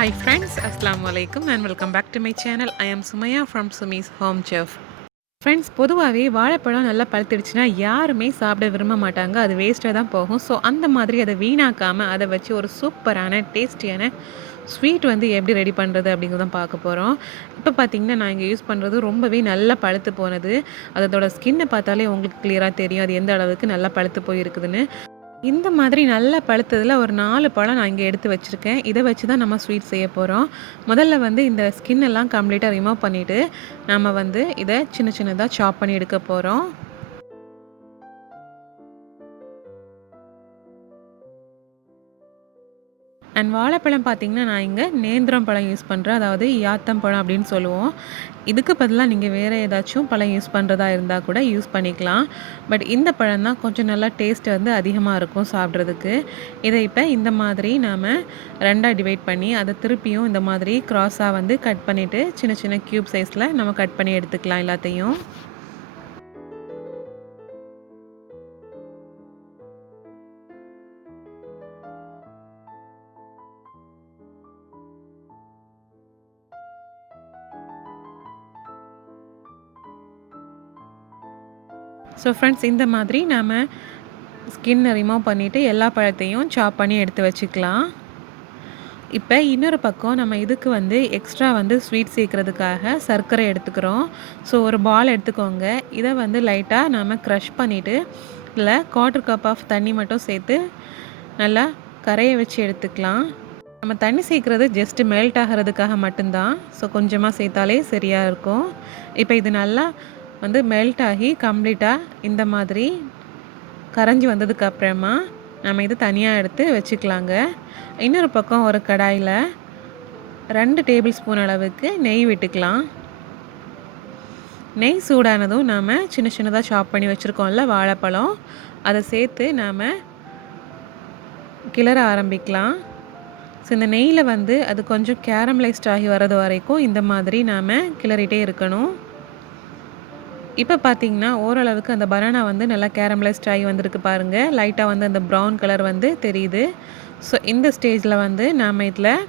Hi friends, Assalamu alaikum and welcome back to my channel. I am Sumaya from Sumi's Home Chef. Friends, பொதுவாகவே வாழைப்பழம் நல்லா பழுத்துடுச்சுன்னா யாருமே சாப்பிட விரும்ப மாட்டாங்க. அது வேஸ்ட்டாக தான் போகும். ஸோ அந்த மாதிரி அதை வீணாக்காமல் அதை வச்சு ஒரு சூப்பரான டேஸ்டியான ஸ்வீட் வந்து எப்படி ரெடி பண்ணுறது அப்படிங்கிறத பார்க்க போகிறோம். இப்போ பார்த்தீங்கன்னா நான் இங்கே யூஸ் பண்ணுறது ரொம்பவே நல்லா பழுத்து போனது. அதோட ஸ்கின்னை பார்த்தாலே உங்களுக்கு கிளியராக தெரியும் அது எந்த அளவுக்கு நல்லா பழுத்து போயிருக்குதுன்னு. இந்த மாதிரி நல்லா பழுத்ததில் ஒரு 4 பழம் நான் இங்கே எடுத்து வச்சுருக்கேன். இதை வச்சு தான் நம்ம ஸ்வீட் செய்ய போகிறோம். முதல்ல வந்து இந்த ஸ்கின் எல்லாம் கம்ப்ளீட்டாக ரிமூவ் பண்ணிவிட்டு நம்ம வந்து இதை சின்ன சின்னதாக சாப் பண்ணி எடுக்க போகிறோம். அண்ட் வாழைப்பழம் பார்த்திங்கன்னா நான் இங்கே நேந்திரம் பழம் யூஸ் பண்ணுறேன். அதாவது யாத்தம் பழம் அப்படின்னு சொல்லுவோம். இதுக்கு பதிலாக நீங்கள் வேறு ஏதாச்சும் பழம் யூஸ் பண்ணுறதா இருந்தால் கூட யூஸ் பண்ணிக்கலாம். பட் இந்த பழம் தான் கொஞ்சம் நல்லா டேஸ்ட் வந்து அதிகமாக இருக்கும் சாப்பிட்றதுக்கு. இதை இப்போ இந்த மாதிரி நாம் 2ஆக டிவைட் பண்ணி அதை திருப்பியும் இந்த மாதிரி க்ராஸாக வந்து கட் பண்ணிவிட்டு சின்ன சின்ன க்யூப் சைஸில் நம்ம கட் பண்ணி எடுத்துக்கலாம் எல்லாத்தையும். ஸோ ஃப்ரெண்ட்ஸ், இந்த மாதிரி நாம் ஸ்கின்னை ரிமூவ் பண்ணிவிட்டு எல்லா பழத்தையும் சாப் பண்ணி எடுத்து வச்சுக்கலாம். இப்போ இன்னொரு பக்கம் நம்ம இதுக்கு வந்து எக்ஸ்ட்ரா வந்து ஸ்வீட் சேர்க்குறதுக்காக சர்க்கரை எடுத்துக்கிறோம். ஸோ ஒரு பால் எடுத்துக்கோங்க. இதை வந்து லைட்டாக நாம் க்ரஷ் பண்ணிவிட்டு இதில் 1/4 கப் ஆஃப் தண்ணி மட்டும் சேர்த்து நல்லா கரையை வச்சு எடுத்துக்கலாம். நம்ம தண்ணி சேர்க்குறது ஜஸ்ட்டு மெல்ட் ஆகிறதுக்காக மட்டும்தான். ஸோ கொஞ்சமாக சேர்த்தாலே சரியாக இருக்கும். இப்போ இது நல்லா வந்து மெல்ட் ஆகி கம்ப்ளீட்டாக இந்த மாதிரி கரைஞ்சி வந்ததுக்கு அப்புறமா நம்ம இது தனியாக எடுத்து வச்சுக்கலாங்க. இன்னொரு பக்கம் ஒரு கடாயில் 2 டேபிள் ஸ்பூன் அளவுக்கு நெய் விட்டுக்கலாம். நெய் சூடானதும் நாம் சின்ன சின்னதாக சாப் பண்ணி வச்சுருக்கோம்ல வாழைப்பழம், அதை சேர்த்து நாம் கிளற ஆரம்பிக்கலாம். ஸோ இந்த நெய்யில் வந்து அது கொஞ்சம் கேரமலைஸ்ட் ஆகி வர்றது வரைக்கும் இந்த மாதிரி நாம் கிளறிட்டே இருக்கணும். இப்போ பார்த்தீங்கன்னா ஓரளவுக்கு அந்த பனானா வந்து நல்லா கேரமலைஸ்ட் ஆகி வந்திருக்கு பாருங்கள். லைட்டாக வந்து அந்த ப்ரௌன் கலர் வந்து தெரியுது. ஸோ இந்த ஸ்டேஜில் வந்து நாம் இதில்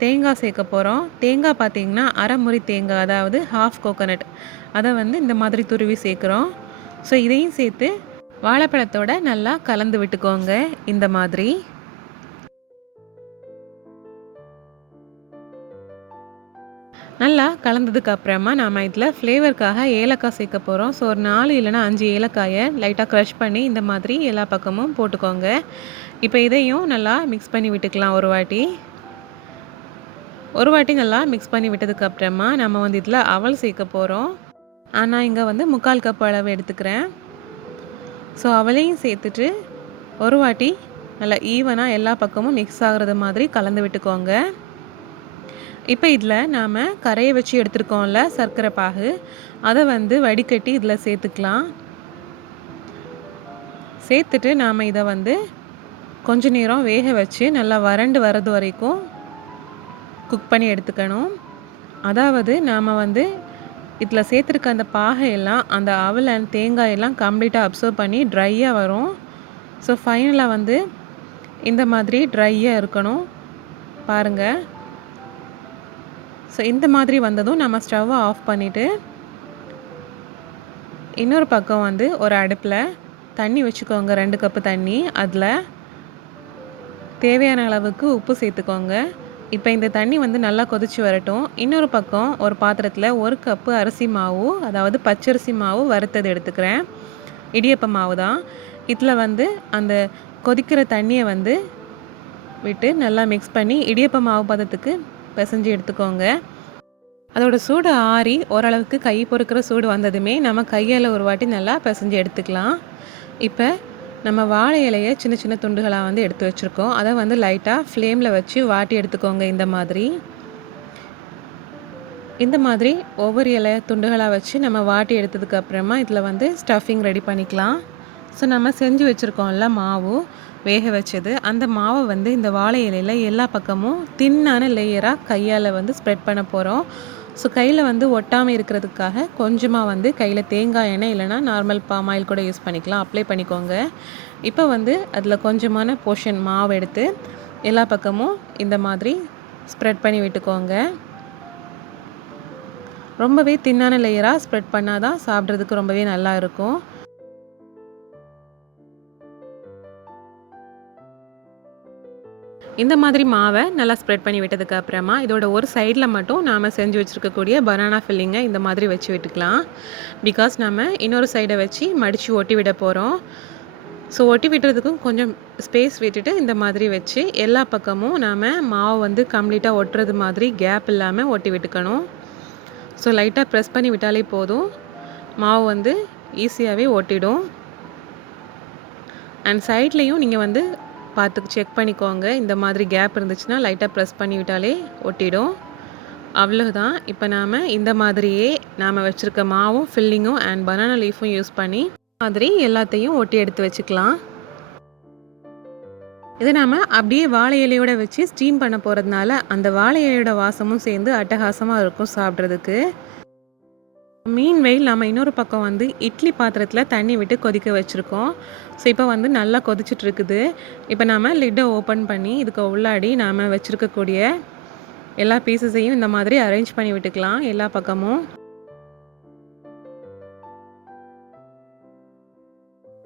தேங்காய் சேர்க்க போகிறோம். தேங்காய் பார்த்திங்கன்னா அரை முறி தேங்காய், அதாவது ஹாஃப் கோகோனட், அதை வந்து இந்த மாதிரி துருவி சேர்க்குறோம். ஸோ இதையும் சேர்த்து வாழைப்பழத்தோட நல்லா கலந்து விட்டுக்கோங்க. இந்த மாதிரி நல்லா கலந்ததுக்கு அப்புறமா நாம் இதில் ஃப்ளேவருக்காக ஏலக்காய் சேர்க்க போகிறோம். ஸோ ஒரு 4 இல்லைனா 5 ஏலக்காயை லைட்டாக க்ரஷ் பண்ணி இந்த மாதிரி எல்லா பக்கமும் போட்டுக்கோங்க. இப்போ இதையும் நல்லா மிக்ஸ் பண்ணி விட்டுக்கலாம். ஒரு வாட்டி நல்லா மிக்ஸ் பண்ணி விட்டதுக்கு அப்புறமா நம்ம வந்து இதில் அவல் சேர்க்க போகிறோம். ஆனால் இங்கே வந்து 3/4 கப் அளவு எடுத்துக்கிறேன். ஸோ அவளையும் சேர்த்துட்டு ஒரு வாட்டி நல்லா ஈவனாக எல்லா பக்கமும் மிக்ஸ் ஆகிறது மாதிரி கலந்து விட்டுக்கோங்க. இப்போ இதில் நாம் கரையை வச்சு எடுத்துருக்கோம்ல சர்க்கரை பாகு, அதை வந்து வடிகட்டி இதில் சேர்த்துக்கலாம். சேர்த்துட்டு நாம் இதை வந்து கொஞ்ச நேரம் வேக வச்சு நல்லா வறண்டு வர்றது வரைக்கும் குக் பண்ணி எடுத்துக்கணும். அதாவது நாம் வந்து இதில் சேர்த்துருக்க அந்த பாகையெல்லாம் அந்த அவல் அண்ட் தேங்காயெல்லாம் கம்ப்ளீட்டாக அப்சர்வ் பண்ணி ட்ரையாக வரும். ஸோ ஃபைனலாக வந்து இந்த மாதிரி ட்ரையாக இருக்கணும் பாருங்கள். ஸோ இந்த மாதிரி வந்ததும் நம்ம ஸ்டவ்வை ஆஃப் பண்ணிவிட்டு இன்னொரு பக்கம் வந்து ஒரு அடுப்பில் தண்ணி வச்சுக்கோங்க. 2 கப்பு தண்ணி, அதில் தேவையான அளவுக்கு உப்பு சேர்த்துக்கோங்க. இப்போ இந்த தண்ணி வந்து நல்லா கொதிச்சு வரட்டும். இன்னொரு பக்கம் ஒரு பாத்திரத்தில் 1 கப்பு அரிசி மாவு, அதாவது பச்சரிசி மாவு வறுத்தது எடுத்துக்கிறேன். இடியப்ப மாவு தான். இதில் வந்து அந்த கொதிக்கிற தண்ணியை வந்து விட்டு நல்லா மிக்ஸ் பண்ணி இடியப்ப மாவு பதத்துக்கு பிசைஞ்சு எடுத்துக்கோங்க. அதோட சூடு ஆறி ஓரளவுக்கு கை பொறுக்கிற சூடு வந்ததுமே நம்ம கையால் ஒரு வாட்டி நல்லா பிசைஞ்சு எடுத்துக்கலாம். இப்போ நம்ம வாழை இலையை சின்ன சின்ன துண்டுகளாக வந்து எடுத்து வச்சுருக்கோம். அதை வந்து லைட்டாக ஃப்ளேமில் வச்சு வாட்டி எடுத்துக்கோங்க. இந்த மாதிரி ஒவ்வொரு இலை துண்டுகளாக வச்சு நம்ம வாட்டி எடுத்ததுக்கு அப்புறமா இதில் வந்து ஸ்டஃபிங் ரெடி பண்ணிக்கலாம். ஸோ நம்ம செஞ்சு வச்சுருக்கோம்ல மாவு வேக வச்சது, அந்த மாவை வந்து இந்த வாழை இலையில் எல்லா பக்கமும் தின்னான லேயராக கையால் வந்து ஸ்ப்ரெட் பண்ண போகிறோம். ஸோ கையில் வந்து ஒட்டாமல் இருக்கிறதுக்காக கொஞ்சமாக வந்து கையில் தேங்காய் எண்ணெய் இல்லைனா நார்மல் பாம் ஆயில் கூட யூஸ் பண்ணிக்கலாம், அப்ளை பண்ணிக்கோங்க. இப்போ வந்து அதில் கொஞ்சமான போர்ஷன் மாவு எடுத்து எல்லா பக்கமும் இந்த மாதிரி ஸ்ப்ரெட் பண்ணி விட்டுக்கோங்க. ரொம்பவே தின்னான லேயராக ஸ்ப்ரெட் பண்ணால் தான் சாப்பிட்றதுக்கு ரொம்பவே நல்லா இருக்கும். இந்த மாதிரி மாவை நல்லா ஸ்ப்ரெட் பண்ணி விட்டதுக்கு அப்புறமா இதோட ஒரு சைடில் மட்டும் நாம் செஞ்சு வச்சுருக்கக்கூடிய பனானா ஃபில்லிங்கை இந்த மாதிரி வச்சு விட்டுக்கலாம். பிகாஸ் நம்ம இன்னொரு சைடை வச்சு மடித்து ஒட்டி விட போகிறோம். ஸோ ஒட்டி விட்டுறதுக்கும் கொஞ்சம் ஸ்பேஸ் விட்டுட்டு இந்த மாதிரி வச்சு எல்லா பக்கமும் நாம் மாவு வந்து கம்ப்ளீட்டாக ஒட்டுறது மாதிரி கேப் இல்லாமல் ஒட்டி விட்டுக்கணும். ஸோ லைட்டாக ப்ரெஸ் பண்ணி விட்டாலே போதும், மாவு வந்து ஈஸியாகவே ஒட்டிடும். அண்ட் சைட்லேயும் நீங்கள் வந்து பார்த்து செக் பண்ணிக்கோங்க. இந்த மாதிரி கேப் இருந்துச்சுன்னா லைட்டாக ப்ரெஸ் பண்ணி விட்டாலே ஒட்டிடும். அவ்வளோதான். இப்போ நாம் இந்த மாதிரியே நாம் வச்சுருக்க மாவும் ஃபில்லிங்கும் அண்ட் பனானா லீஃபும் யூஸ் பண்ணி மாதிரி எல்லாத்தையும் ஒட்டி எடுத்து வச்சுக்கலாம். இது நாம் அப்படியே வாழை இலையோட வச்சு ஸ்டீம் பண்ண போகிறதுனால அந்த வாழை இலையோட வாசமும் சேர்ந்து அட்டகாசமாக இருக்கும் சாப்பிட்றதுக்கு. மீன்வெயில் நம்ம இன்னொரு பக்கம் வந்து இட்லி பாத்திரத்தில் தண்ணி விட்டு கொதிக்க வச்சுருக்கோம். ஸோ இப்போ வந்து நல்லா கொதிச்சுட்ருக்குது. இப்போ நாம் லிட்டை ஓப்பன் பண்ணி இதுக்கு உள்ளாடி நாம் வச்சுருக்கக்கூடிய எல்லா பீசஸையும் இந்த மாதிரி அரேஞ்ச் பண்ணி விட்டுக்கலாம் எல்லா பக்கமும்.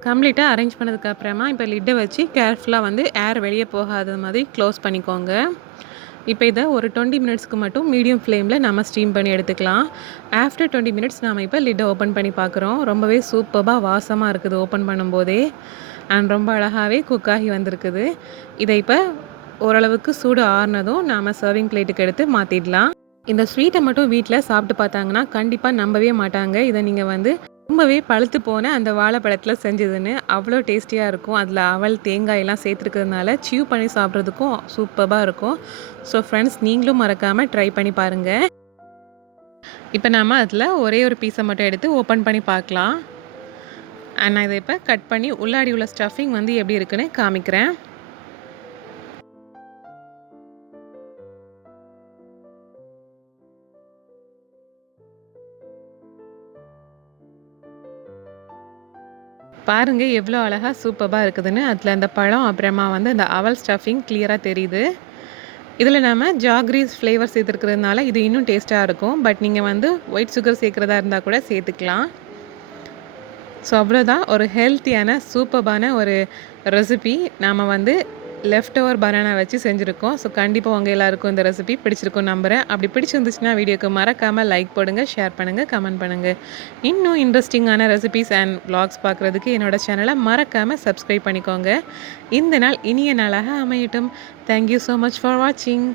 கம்ப்ளீட்டாக அரேஞ்ச் பண்ணதுக்கு அப்புறமா இப்போ லிட்டை வச்சு கேர்ஃபுல்லாக வந்து ஏர் வெளியே போகாத மாதிரி க்ளோஸ் பண்ணிக்கோங்க. இப்போ இதை ஒரு 20 மினிட்ஸ்க்கு மட்டும் மீடியம் ஃப்ளேமில் நம்ம ஸ்டீம் பண்ணி எடுத்துக்கலாம். ஆஃப்டர் 20 மினிட்ஸ் நாம் இப்போ லிட்டை ஓப்பன் பண்ணி பார்க்குறோம். ரொம்பவே சூப்பராக வாசமாக இருக்குது ஓப்பன் பண்ணும்போதே. அண்ட் ரொம்ப அழகாகவே குக் ஆகி வந்திருக்குது. இதை இப்போ ஓரளவுக்கு சூடு ஆறுனதும் நாம் சர்விங் பிளேட்டுக்கு எடுத்து மாற்றிடலாம். இந்த ஸ்வீட்டை மட்டும் வீட்டில் சாப்பிட்டு பார்த்தாங்கன்னா கண்டிப்பாக நம்பவே மாட்டாங்க. இதை நீங்கள் வந்து ரொம்பவே பழுத்து போன அந்த வாழைப்பழத்தில் செஞ்சதுன்னு அவ்வளோ டேஸ்டியாக இருக்கும். அதில் அவல் தேங்காயெல்லாம் சேர்த்துருக்கிறதுனால சியூ பண்ணி சாப்பிட்றதுக்கும் சூப்பராக இருக்கும். ஸோ ஃப்ரெண்ட்ஸ், நீங்களும் மறக்காமல் ட்ரை பண்ணி பாருங்கள். இப்போ நாம் அதில் ஒரே ஒரு பீஸை மட்டும் எடுத்து ஓப்பன் பண்ணி பார்க்கலாம். அண்ட் நான் இதை இப்போ கட் பண்ணி உள்ளாடி உள்ள ஸ்டஃபிங் வந்து எப்படி இருக்குன்னு காமிக்கிறேன். பாருங்கள் எவ்வளோ அழகாக சூப்பராக இருக்குதுன்னு. அதில் அந்த பழம் அப்புறமா வந்து அந்த அவல் ஸ்டஃபிங் கிளியராக தெரியுது. இதில் நம்ம ஜாக்ரீஸ் ஃப்ளேவர் சேர்த்துருக்கிறதுனால இது இன்னும் டேஸ்ட்டாக இருக்கும். பட் நீங்கள் வந்து ஒயிட் சுகர் சேர்க்குறதா இருந்தால் கூட சேர்த்துக்கலாம். ஸோ அவ்வளோதான், ஒரு ஹெல்த்தியான சூப்பரான ஒரு ரெசிபி நாம் வந்து லெஃப்ட் ஓவர் பனானா வச்சு செஞ்சுருக்கோம். ஸோ கண்டிப்பாக உங்கள் எல்லாருக்கும் இந்த ரெசிபி பிடிச்சிருக்கும் நம்புகிறேன். அப்படி பிடிச்சிருந்துச்சுன்னா வீடியோக்கு மறக்காமல் லைக் போடுங்க, ஷேர் பண்ணுங்கள், கமெண்ட் பண்ணுங்கள். இன்னும் இன்ட்ரெஸ்டிங்கான ரெசிபிஸ் அண்ட் வ்ளாக்ஸ் பார்க்குறதுக்கு என்னோடய சேனலை மறக்காமல் சப்ஸ்கிரைப் பண்ணிக்கோங்க. இந்த நாள் இனிய நாளாக அமையட்டும். தேங்க்யூ ஸோ மச் ஃபார் வாட்சிங்.